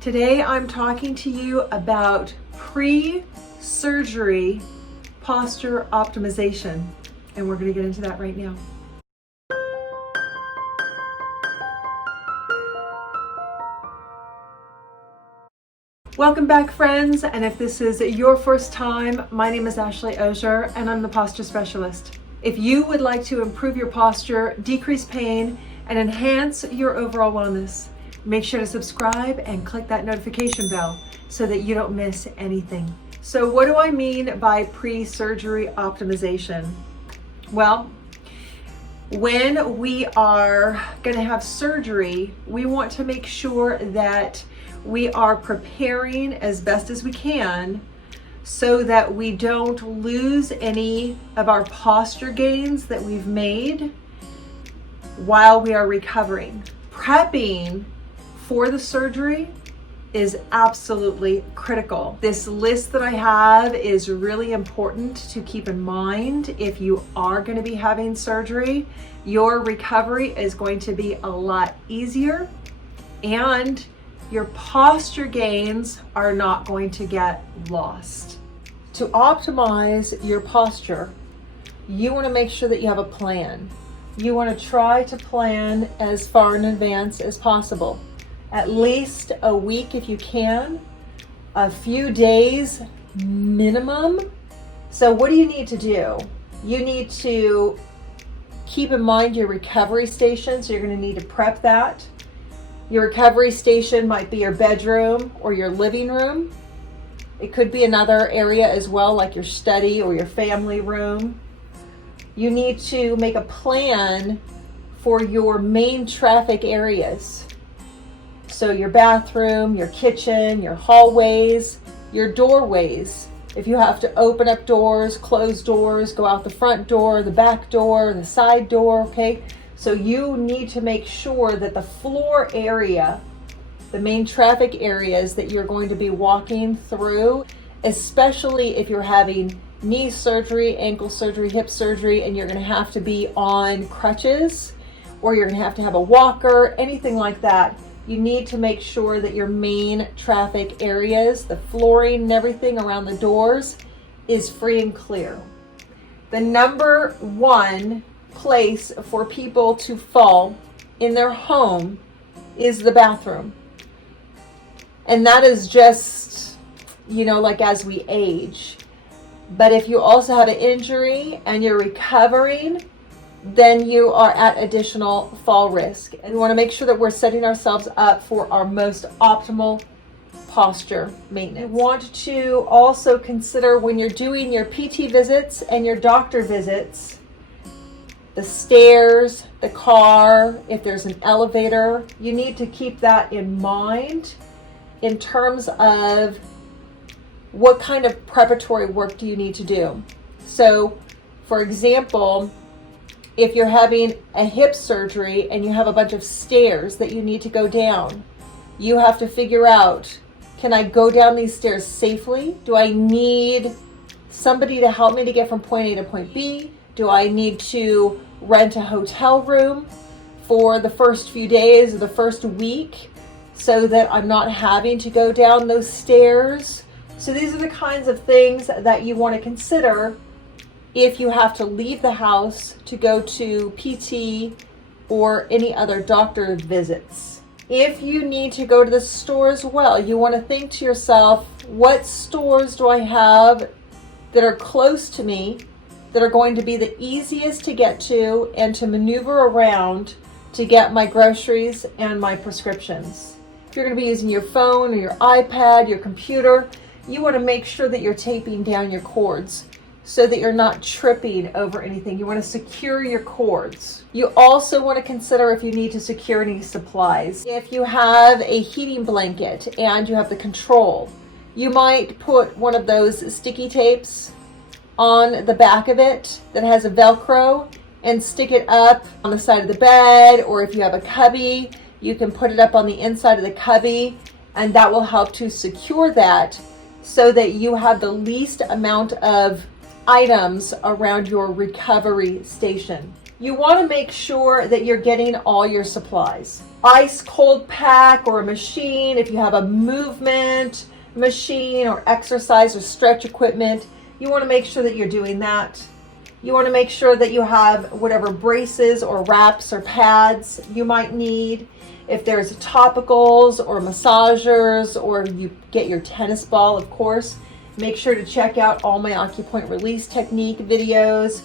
Today I'm talking to you about pre-surgery posture optimization, and we're going to get into that right now. Welcome back, friends, and if this is your first time, my name is Ashley Osier and I'm the posture specialist. If you would like to improve your posture, decrease pain, and enhance your overall wellness, make sure to subscribe and click that notification bell so that you don't miss anything. So what do I mean by pre-surgery optimization? Well, when we are going to have surgery, we want to make sure that we are preparing as best as we can so that we don't lose any of our posture gains that we've made while we are recovering. Prepping for the surgery is absolutely critical. This list that I have is really important to keep in mind. If you are going to be having surgery, your recovery is going to be a lot easier and your posture gains are not going to get lost. To optimize your posture, you want to make sure that you have a plan. You want to try to plan as far in advance as possible. At least a week if you can, a few days minimum. So what do you need to do? You need to keep in mind your recovery station, so you're going to need to prep that. Your recovery station might be your bedroom or your living room. It could be another area as well, like your study or your family room. You need to make a plan for your main traffic areas. So your bathroom, your kitchen, your hallways, your doorways. If you have to open up doors, close doors, go out the front door, the back door, the side door, okay? So you need to make sure that the floor area, the main traffic areas that you're going to be walking through, especially if you're having knee surgery, ankle surgery, hip surgery, and you're going to have to be on crutches, or you're going to have a walker, anything like that, you need to make sure that your main traffic areas, the flooring and everything around the doors, is free and clear. The number one place for people to fall in their home is the bathroom. And that is just, like as we age. But if you also have an injury and you're recovering, then you are at additional fall risk. And we want to make sure that we're setting ourselves up for our most optimal posture maintenance. You want to also consider when you're doing your PT visits and your doctor visits, the stairs, the car, if there's an elevator, you need to keep that in mind in terms of what kind of preparatory work do you need to do. So, for example, if you're having a hip surgery and you have a bunch of stairs that you need to go down, you have to figure out, can I go down these stairs safely? Do I need somebody to help me to get from point A to point B? Do I need to rent a hotel room for the first few days or the first week so that I'm not having to go down those stairs? So these are the kinds of things that you want to consider if you have to leave the house to go to PT or any other doctor visits. If you need to go to the store as well, you want to think to yourself, what stores do I have that are close to me, that are going to be the easiest to get to and to maneuver around to get my groceries and my prescriptions. If you're going to be using your phone or your iPad, your computer, you want to make sure that you're taping down your cords so that you're not tripping over anything. You want to secure your cords. You also want to consider if you need to secure any supplies. If you have a heating blanket and you have the control, you might put one of those sticky tapes on the back of it that has a Velcro and stick it up on the side of the bed, or if you have a cubby, you can put it up on the inside of the cubby, and that will help to secure that so that you have the least amount of items around your recovery station. You want to make sure that you're getting all your supplies. ice cold pack or a machine, if you have a movement machine or exercise or stretch equipment, you want to make sure that you're doing that. You want to make sure that you have whatever braces or wraps or pads you might need. If there's topicals or massagers, or you get your tennis ball, of course, make sure to check out all my acupoint release technique videos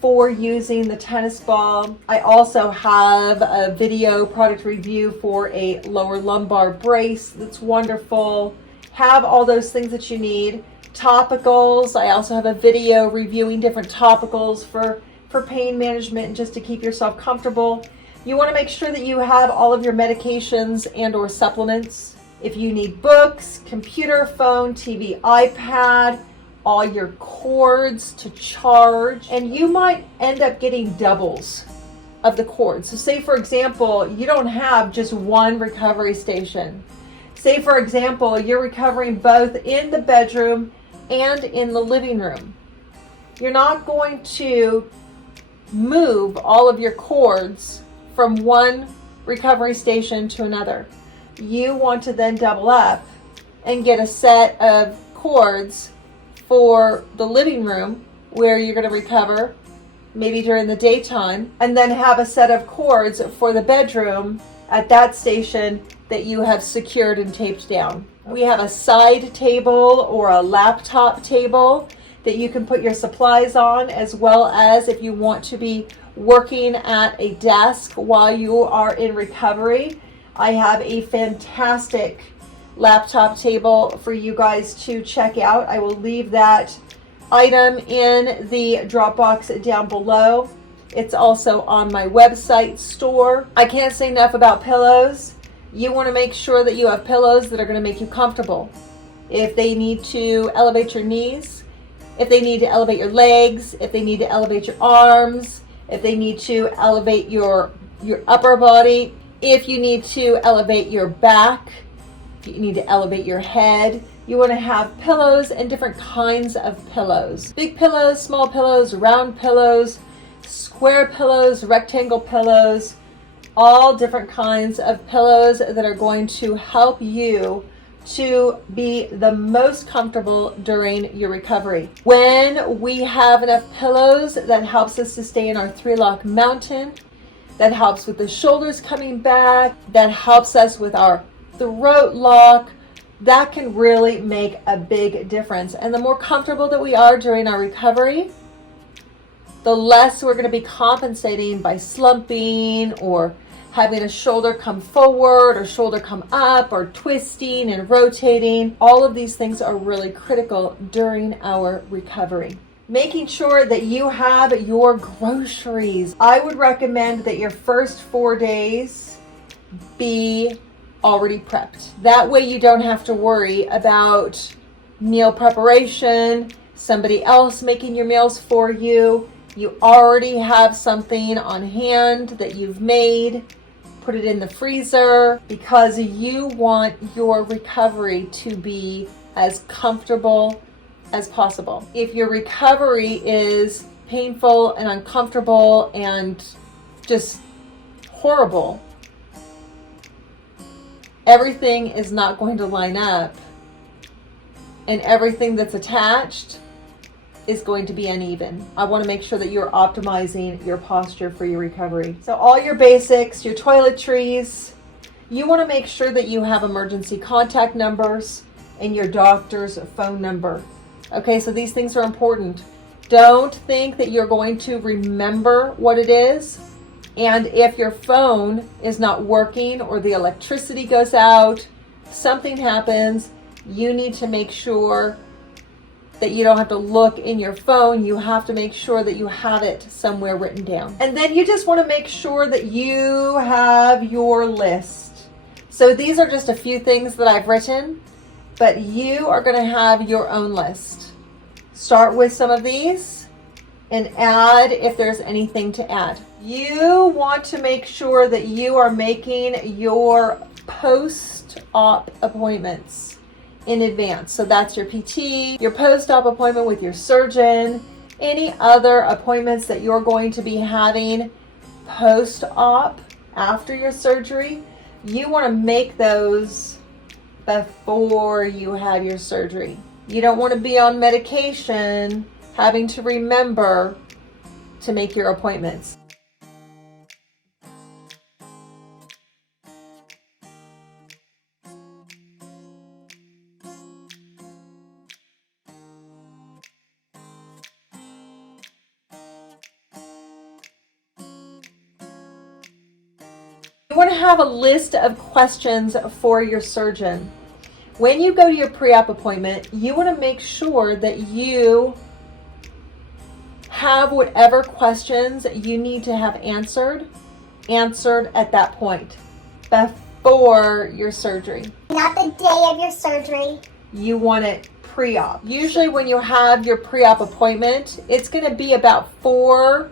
for using the tennis ball. I also have a video product review for a lower lumbar brace that's wonderful. Have all those things that you need. Topicals, I also have a video reviewing different topicals for pain management and just to keep yourself comfortable. You want to make sure that you have all of your medications and or supplements. If you need books, computer, phone, TV, iPad, all your cords to charge, and you might end up getting doubles of the cords. So say for example, you don't have just one recovery station. Say for example, you're recovering both in the bedroom and in the living room. You're not going to move all of your cords from one recovery station to another. You want to then double up and get a set of cords for the living room where you're going to recover, maybe during the daytime, and then have a set of cords for the bedroom at that station that you have secured and taped down. We have a side table or a laptop table that you can put your supplies on, as well as if you want to be working at a desk while you are in recovery. I have a fantastic laptop table for you guys to check out. I will leave that item in the Dropbox down below. It's also on my website store. I can't say enough about pillows. You want to make sure that you have pillows that are going to make you comfortable. If they need to elevate your knees, if they need to elevate your legs, if they need to elevate your arms, if they need to elevate your upper body, if you need to elevate your back, if you need to elevate your head, you want to have pillows and different kinds of pillows. Big pillows, small pillows, round pillows, square pillows, rectangle pillows, all different kinds of pillows that are going to help you to be the most comfortable during your recovery. When we have enough pillows, that helps us to stay in our 3-lock mountain, that helps with the shoulders coming back, that helps us with our throat lock. That can really make a big difference. And the more comfortable that we are during our recovery, the less we're going to be compensating by slumping or having a shoulder come forward or shoulder come up or twisting and rotating. All of these things are really critical during our recovery. Making sure that you have your groceries. I would recommend that your first 4 days be already prepped. That way you don't have to worry about meal preparation, somebody else making your meals for you. You already have something on hand that you've made. Put it in the freezer because you want your recovery to be as comfortable as possible. If your recovery is painful and uncomfortable and just horrible, everything is not going to line up, and everything that's attached is going to be uneven. I want to make sure that you're optimizing your posture for your recovery. So all your basics, your toiletries, you want to make sure that you have emergency contact numbers and your doctor's phone number. Okay, so these things are important. Don't think that you're going to remember what it is. And if your phone is not working or the electricity goes out, something happens, you need to make sure that you don't have to look in your phone. You have to make sure that you have it somewhere written down. And then you just want to make sure that you have your list. So these are just a few things that I've written, but you are going to have your own list. Start with some of these and add if there's anything to add. You want to make sure that you are making your post-op appointments in advance. So that's your PT, your post-op appointment with your surgeon, any other appointments that you're going to be having post-op after your surgery. you want to make those before you have your surgery. You don't want to be on medication having to remember to make your appointments. You want to have a list of questions for your surgeon. When you go to your pre-op appointment, you want to make sure that you have whatever questions you need to have answered at that point before your surgery. Not the day of your surgery. You want it pre-op. Usually when you have your pre-op appointment, it's going to be about 4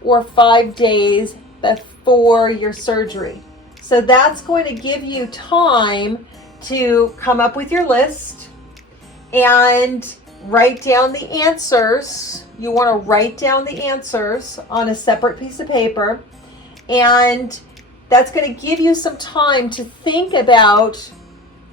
or 5 days before your surgery. So that's going to give you time to come up with your list and write down the answers. You want to write down the answers on a separate piece of paper, and that's going to give you some time to think about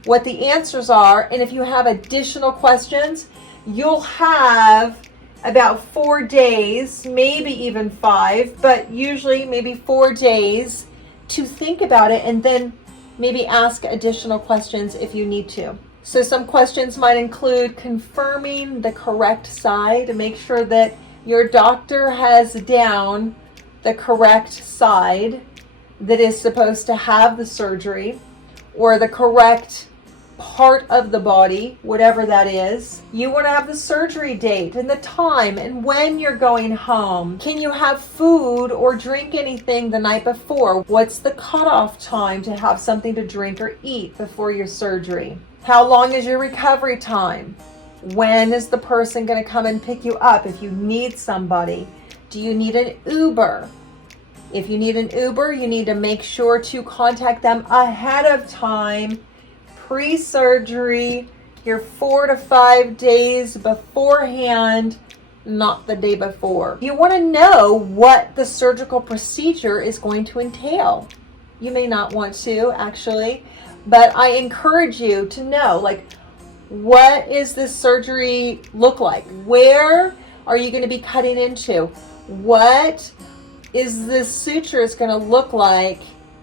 what the answers are. And if you have additional questions, you'll have about 4 days, maybe even 5, but usually maybe 4 days to think about it, and then maybe ask additional questions if you need to. So some questions might include confirming the correct side to make sure that your doctor has down the correct side that is supposed to have the surgery, or the correct part of the body, whatever that is. You want to have the surgery date and the time and when you're going home. Can you have food or drink anything the night before? What's the cutoff time to have something to drink or eat before your surgery? How long is your recovery time? When is the person going to come and pick you up if you need somebody? Do you need an Uber? If you need an Uber, you need to make sure to contact them ahead of time, pre-surgery, you're 4 to 5 days beforehand, not the day before. You want to know what the surgical procedure is going to entail. You may not want to, actually, but I encourage you to know, like, what is this surgery look like? Where are you going to be cutting into? What is this sutures going to look like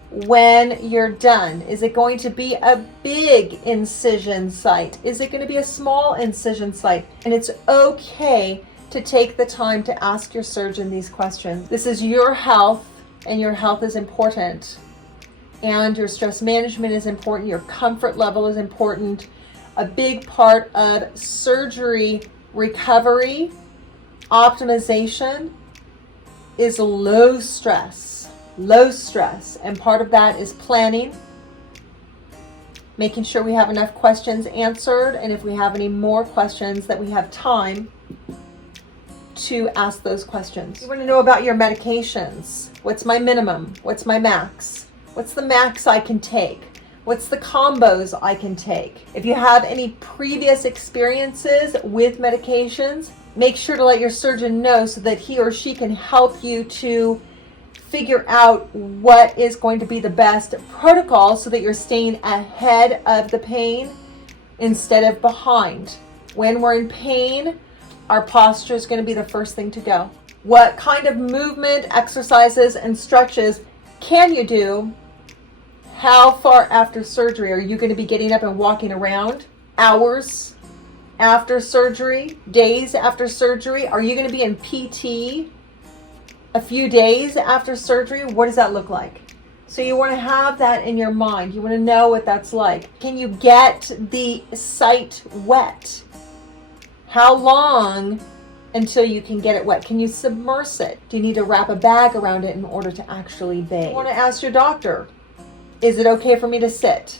when you're done? Is it going to be a big incision site? Is it going to be a small incision site? And it's okay to take the time to ask your surgeon these questions. This is your health, and your health is important. And your stress management is important. Your comfort level is important. A big part of surgery recovery, optimization, is low stress. And part of that is planning, making sure we have enough questions answered, and if we have any more questions, that we have time to ask those questions. You want to know about your medications. What's my minimum? What's my max? What's the max I can take? What's the combos I can take? If you have any previous experiences with medications, make sure to let your surgeon know so that he or she can help you to figure out what is going to be the best protocol so that you're staying ahead of the pain instead of behind. When we're in pain, our posture is going to be the first thing to go. What kind of movement, exercises, and stretches can you do? How far after surgery are you going to be getting up and walking around? Hours after surgery? Days after surgery? Are you going to be in PT a few days after surgery? What does that look like? So you want to have that in your mind. You want to know what that's like. Can you get the site wet? How long until you can get it wet? Can you submerge it? Do you need to wrap a bag around it in order to actually bathe? You want to ask your doctor, is it okay for me to sit?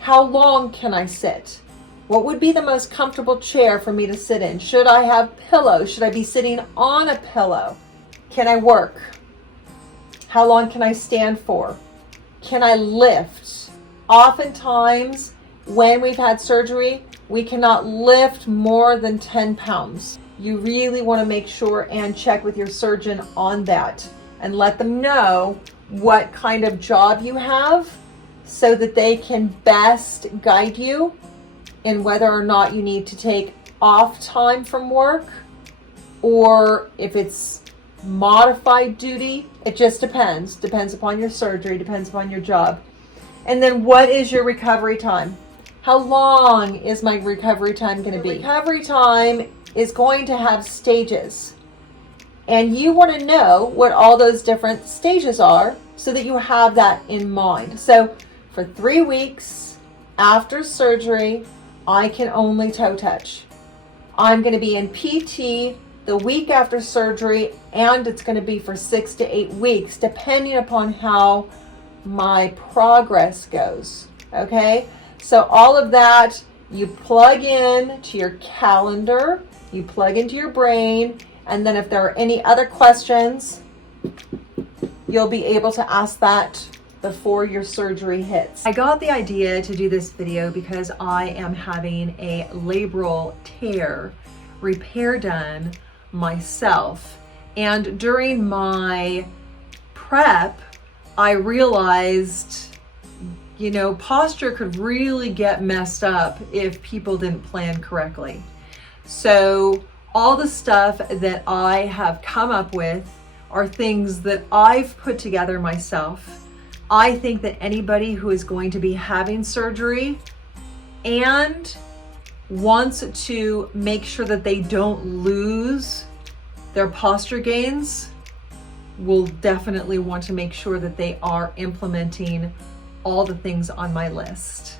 How long can I sit? What would be the most comfortable chair for me to sit in? Should I have pillows? Should I be sitting on a pillow? Can I work? How long can I stand for? Can I lift? Oftentimes, when we've had surgery, we cannot lift more than 10 pounds. You really want to make sure and check with your surgeon on that and let them know what kind of job you have so that they can best guide you in whether or not you need to take off time from work, or if it's modified duty. It just depends upon your surgery, depends upon your job. And then what is your recovery time? How long is my recovery time going to be? Recovery time is going to have stages, and you want to know what all those different stages are so that you have that in mind. So for 3 weeks after surgery, I can only toe touch. I'm going to be in PT the week after surgery, and it's going to be for 6 to 8 weeks, depending upon how my progress goes. Okay? So all of that, you plug in to your calendar, you plug into your brain, and then if there are any other questions, you'll be able to ask that before your surgery hits. I got the idea to do this video because I am having a labral tear repair done myself. And during my prep, I realized, posture could really get messed up if people didn't plan correctly. So all the stuff that I have come up with are things that I've put together myself. I think that anybody who is going to be having surgery and wants to make sure that they don't lose their posture gains will definitely want to make sure that they are implementing all the things on my list.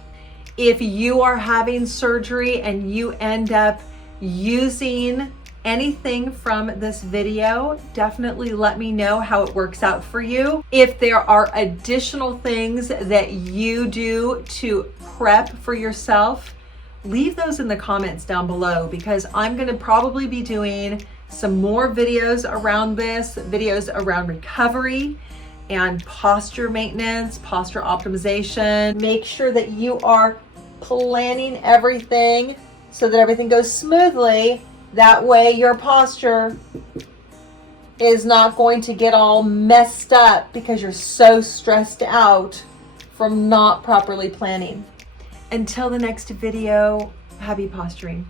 If you are having surgery and you end up using anything from this video, definitely let me know how it works out for you. If there are additional things that you do to prep for yourself, leave those in the comments down below, because I'm going to probably be doing some more videos around this, videos around recovery and posture maintenance, posture optimization. Make sure that you are planning everything so that everything goes smoothly. That way your posture is not going to get all messed up because you're so stressed out from not properly planning. Until the next video, happy posturing.